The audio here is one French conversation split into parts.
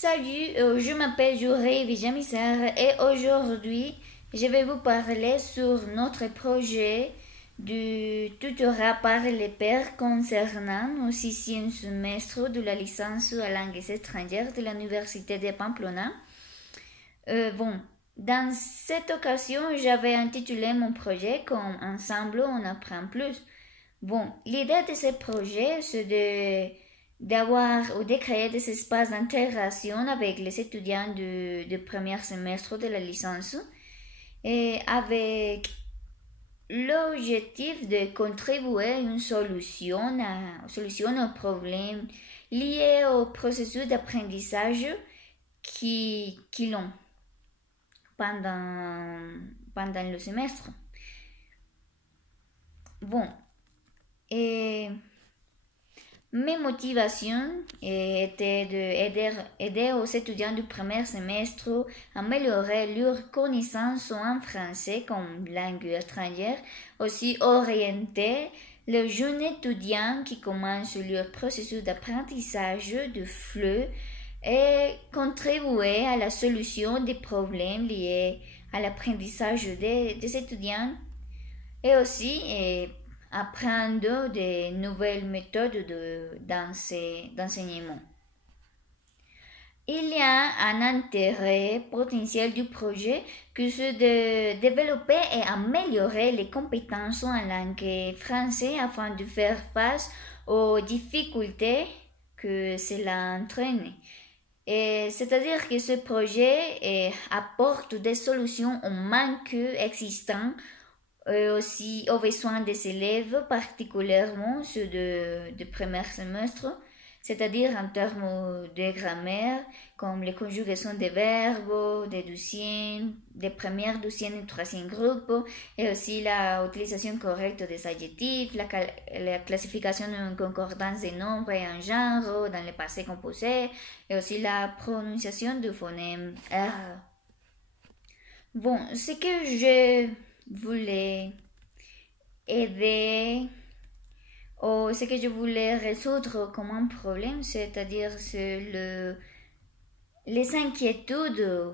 Salut, je m'appelle Jouré Vijamisar et aujourd'hui je vais vous parler sur notre projet du tutorat par les pairs concernant au sixième semestre de la licence à langues étrangères de l'Université de Pamplona. Dans cette occasion, j'avais intitulé mon projet comme Ensemble on apprend plus. L'idée de ce projet, c'est d'avoir ou de créer des espaces d'intégration avec les étudiants du premier semestre de la licence et avec l'objectif de contribuer à une solution aux problèmes liés au processus d'apprentissage qui l'ont pendant le semestre. Et mes motivations étaient d'aider aux étudiants du premier semestre à améliorer leur connaissance en français comme langue étrangère, aussi orienter les jeunes étudiants qui commencent leur processus d'apprentissage de FLE et contribuer à la solution des problèmes liés à l'apprentissage des étudiants et aussi apprendre de nouvelles méthodes d'enseignement. Il y a un intérêt potentiel du projet que c'est de développer et améliorer les compétences en langue française afin de faire face aux difficultés que cela entraîne. C'est-à-dire que ce projet apporte des solutions aux manques existants aussi aux besoins des élèves, particulièrement ceux de premier semestre, c'est-à-dire en termes de grammaire, comme les conjugaisons des verbes, des douzièmes, des premières, deuxième et troisième groupes, et aussi l'utilisation correcte des adjectifs, la classification en concordance des nombres et en genre dans le passé composé, et aussi la prononciation du phonème R. Ce que je voulais aider ou ce que je voulais résoudre comme un problème, c'est-à-dire les inquiétudes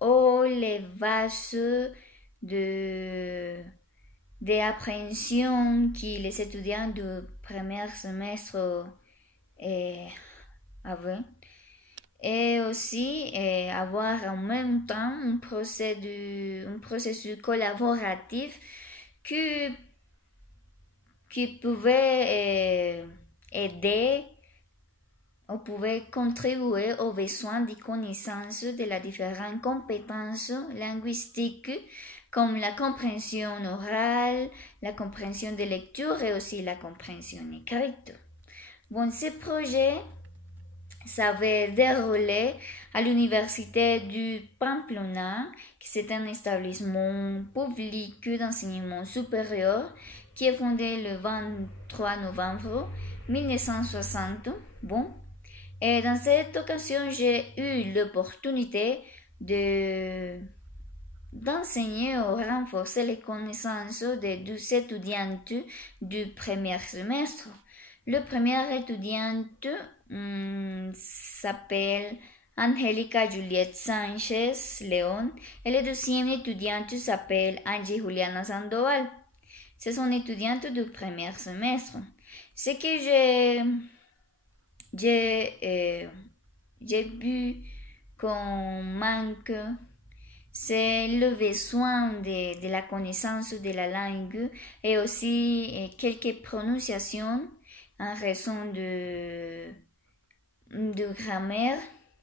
ou les vases d'appréhension que les étudiants du premier semestre avaient. Et aussi avoir en même temps un processus collaboratif qui pouvait aider ou pouvait contribuer aux besoins de connaissance de la différentes compétences linguistiques comme la compréhension orale, la compréhension de lecture et aussi la compréhension écrite. Ce projet s'avait déroulé à l'université du Pamplona, qui c'est un établissement public d'enseignement supérieur qui est fondé le 23 novembre 1960. Et dans cette occasion, j'ai eu l'opportunité d'enseigner ou renforcer les connaissances des 12 étudiantes du premier semestre. Le premier étudiante s'appelle Angélica Juliette Sanchez León et le deuxième étudiante s'appelle Angie Juliana Sandoval. Ce sont étudiantes du premier semestre. Ce que j'ai vu comme manque, c'est le besoin de la connaissance de la langue et aussi quelques prononciations en raison de grammaire,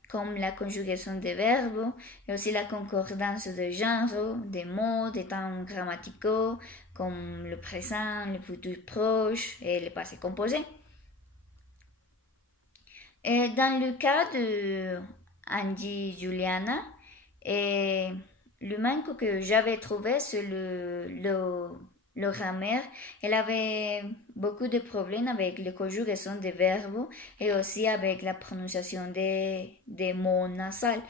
comme la conjugaison des verbes, et aussi la concordance de genre, des mots, des temps grammaticaux, comme le présent, le futur proche et le passé composé. Et dans le cas de Angie Juliana, le manque que j'avais trouvé, c'est le grammaire. Elle avait beaucoup de problèmes avec la conjugaison des verbes et aussi avec la prononciation des mots nasales.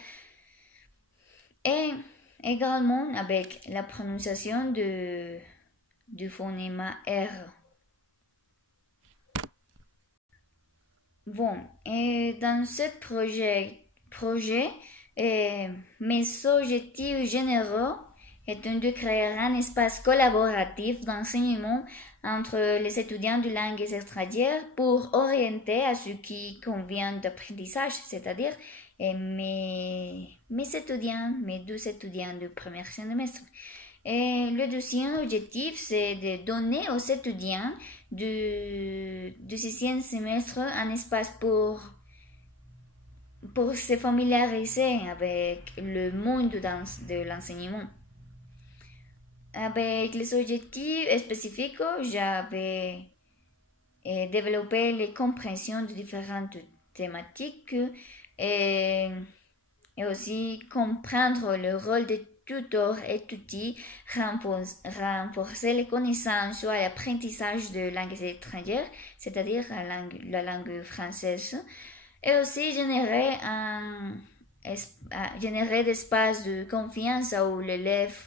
Et également avec la prononciation du phonème R. Et dans ce projet projet, mes objectifs généraux étant de créer un espace collaboratif d'enseignement entre les étudiants de langues étrangères pour orienter à ce qui convient d'apprentissage, c'est-à-dire mes deux étudiants du premier semestre. Et le deuxième objectif, c'est de donner aux étudiants du sixième semestre un espace pour se familiariser avec le monde de l'enseignement. Avec les objectifs spécifiques, j'avais développé les compréhensions de différentes thématiques et aussi comprendre le rôle des tuteurs et tutis, renforcer les connaissances sur l'apprentissage de langues étrangères, c'est-à-dire la langue française, et aussi générer d'espace de confiance où l'élève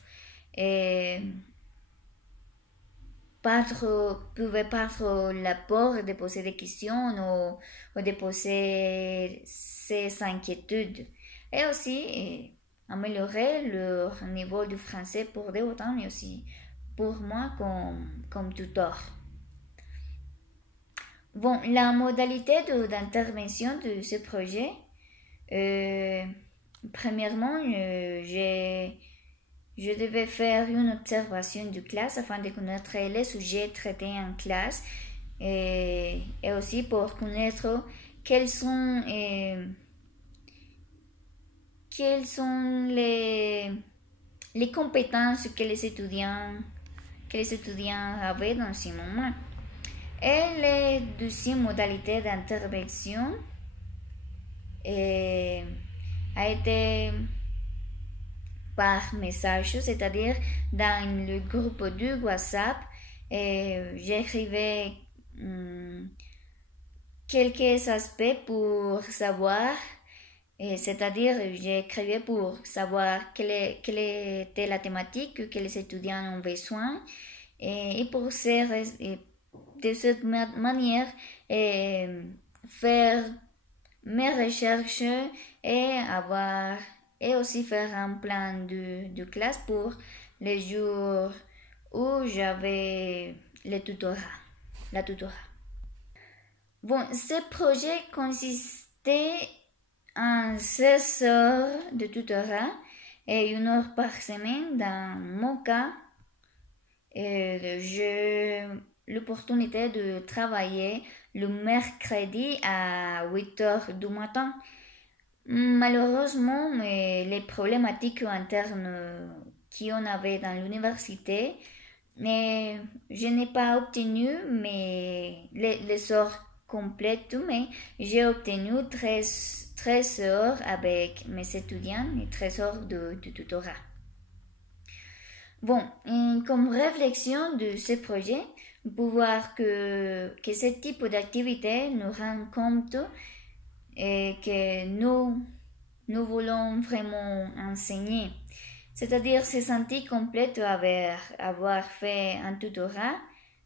pouvait prendre la peur de poser des questions ou de poser ses inquiétudes, et aussi améliorer leur niveau de français pour débutants et aussi pour moi comme tuteur. Bon, la modalité d'intervention de ce projet, premièrement, je devais faire une observation de classe afin de connaître les sujets traités en classe et aussi pour connaître quelles sont les compétences que les étudiants avaient dans ce moment. Et la deuxième modalité d'intervention a été par message, c'est-à-dire dans le groupe de WhatsApp, j'écrivais quelques aspects pour savoir, c'est-à-dire j'écrivais pour savoir quelle était la thématique que les étudiants ont besoin et pour de cette manière faire mes recherches et aussi faire un plan de classe pour les jours où j'avais la tutorat. Bon, ce projet consistait en 16 heures de tutorat et 1 heure par semaine. Dans mon cas, j'ai l'opportunité de travailler le mercredi à 8 heures du matin. Malheureusement, les problématiques internes qu'on avait dans l'université, je n'ai pas obtenu les heures complètes, mais j'ai obtenu 13 heures avec mes étudiants et 13 heures de tutorat. Bon, comme réflexion de ce projet, on peut voir que ce type d'activité nous rend compte et que nous voulons vraiment enseigner. C'est-à-dire se sentir complète avoir fait un tutorat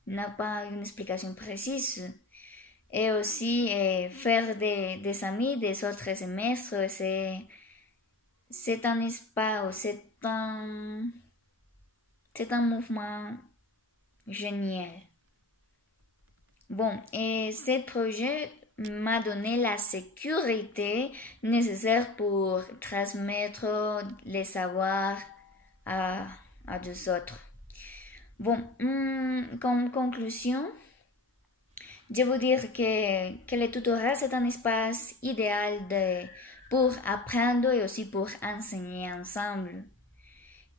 n'a pas une explication précise. Et aussi faire des amis des autres semestres, c'est un espace, c'est un mouvement génial. Bon, et ce projet m'a donné la sécurité nécessaire pour transmettre les savoirs à deux autres. Bon, comme conclusion, je veux dire que le tutorat c'est un espace idéal pour apprendre et aussi pour enseigner ensemble.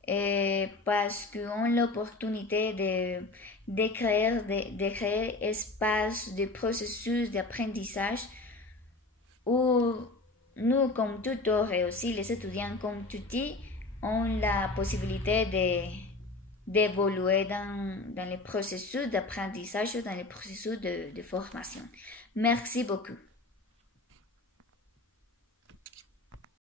Et parce qu'on a l'opportunité de créer espace de processus d'apprentissage où nous comme tuteurs et aussi les étudiants comme tutis ont la possibilité d'évoluer dans les processus d'apprentissage, dans les processus de formation. Merci beaucoup.